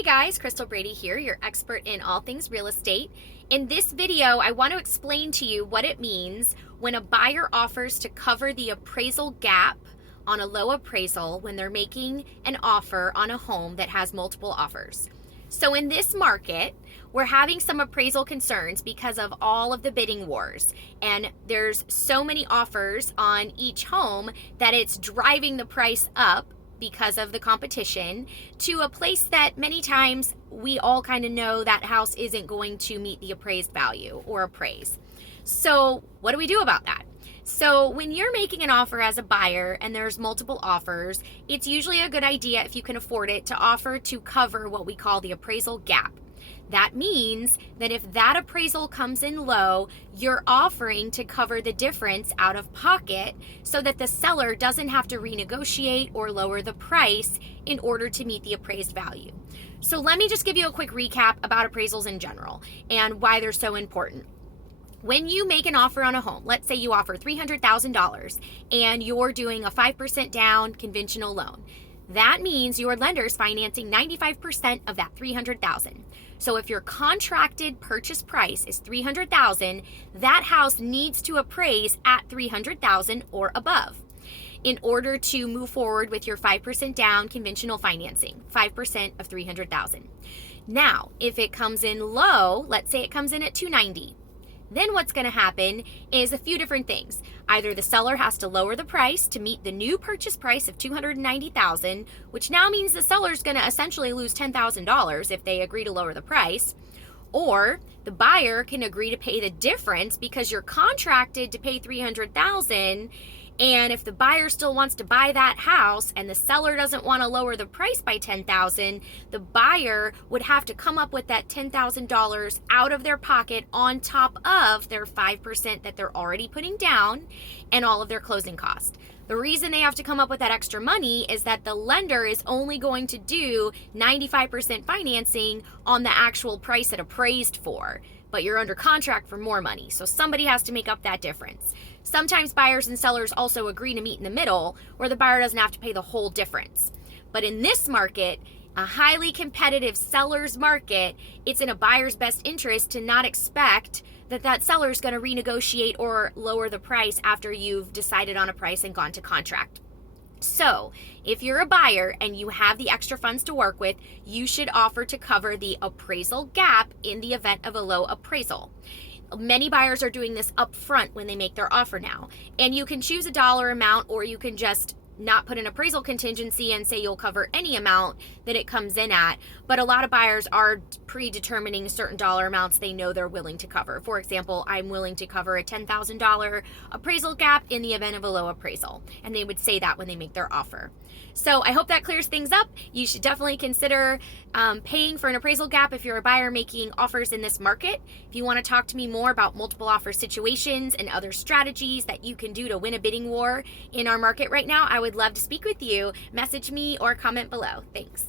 Hey guys, Crystal Brady here, your expert in all things real estate. In this video, I want to explain to you what it means when a buyer offers to cover the appraisal gap on a low appraisal when they're making an offer on a home that has multiple offers. So in this market, we're having some appraisal concerns because of all of the bidding wars, and there's so many offers on each home that it's driving the price up because of the competition to a place that many times we all kind of know that house isn't going to meet the appraised value or appraise. So what do we do about that? So when you're making an offer as a buyer and there's multiple offers, it's usually a good idea, if you can afford it, to offer to cover what we call the appraisal gap. That means that if that appraisal comes in low, you're offering to cover the difference out of pocket so that the seller doesn't have to renegotiate or lower the price in order to meet the appraised value. So let me just give you a quick recap about appraisals in general and why they're so important. When you make an offer on a home, let's say you offer $300,000 and you're doing a 5% down conventional loan. That means your lender is financing 95% of that $300,000. So if your contracted purchase price is $300,000, that house needs to appraise at $300,000 or above in order to move forward with your 5% down conventional financing, 5% of $300,000. Now, if it comes in low, let's say it comes in at $290,000. Then what's going to happen is a few different things. Either the seller has to lower the price to meet the new purchase price of $290,000, which now means the seller's going to essentially lose $10,000 if they agree to lower the price, or the buyer can agree to pay the difference because you're contracted to pay $300,000. And if the buyer still wants to buy that house and the seller doesn't want to lower the price by $10,000, the buyer would have to come up with that $10,000 out of their pocket on top of their 5% that they're already putting down and all of their closing costs. The reason they have to come up with that extra money is that the lender is only going to do 95% financing on the actual price it appraised for, but you're under contract for more money. So somebody has to make up that difference. Sometimes buyers and sellers also agree to meet in the middle where the buyer doesn't have to pay the whole difference. But in this market, a highly competitive seller's market, it's in a buyer's best interest to not expect that seller is going to renegotiate or lower the price after you've decided on a price and gone to contract. So if you're a buyer and you have the extra funds to work with, you should offer to cover the appraisal gap in the event of a low appraisal. Many buyers are doing this up front when they make their offer now. And you can choose a dollar amount, or you can just not put an appraisal contingency and say you'll cover any amount that it comes in at. But a lot of buyers are predetermining certain dollar amounts they know they're willing to cover. For example, I'm willing to cover a $10,000 appraisal gap in the event of a low appraisal. And they would say that when they make their offer. So I hope that clears things up. You should definitely consider paying for an appraisal gap if you're a buyer making offers in this market. If you want to talk to me more about multiple offer situations and other strategies that you can do to win a bidding war in our market right now, I would love to speak with you. Message me or comment below. Thanks.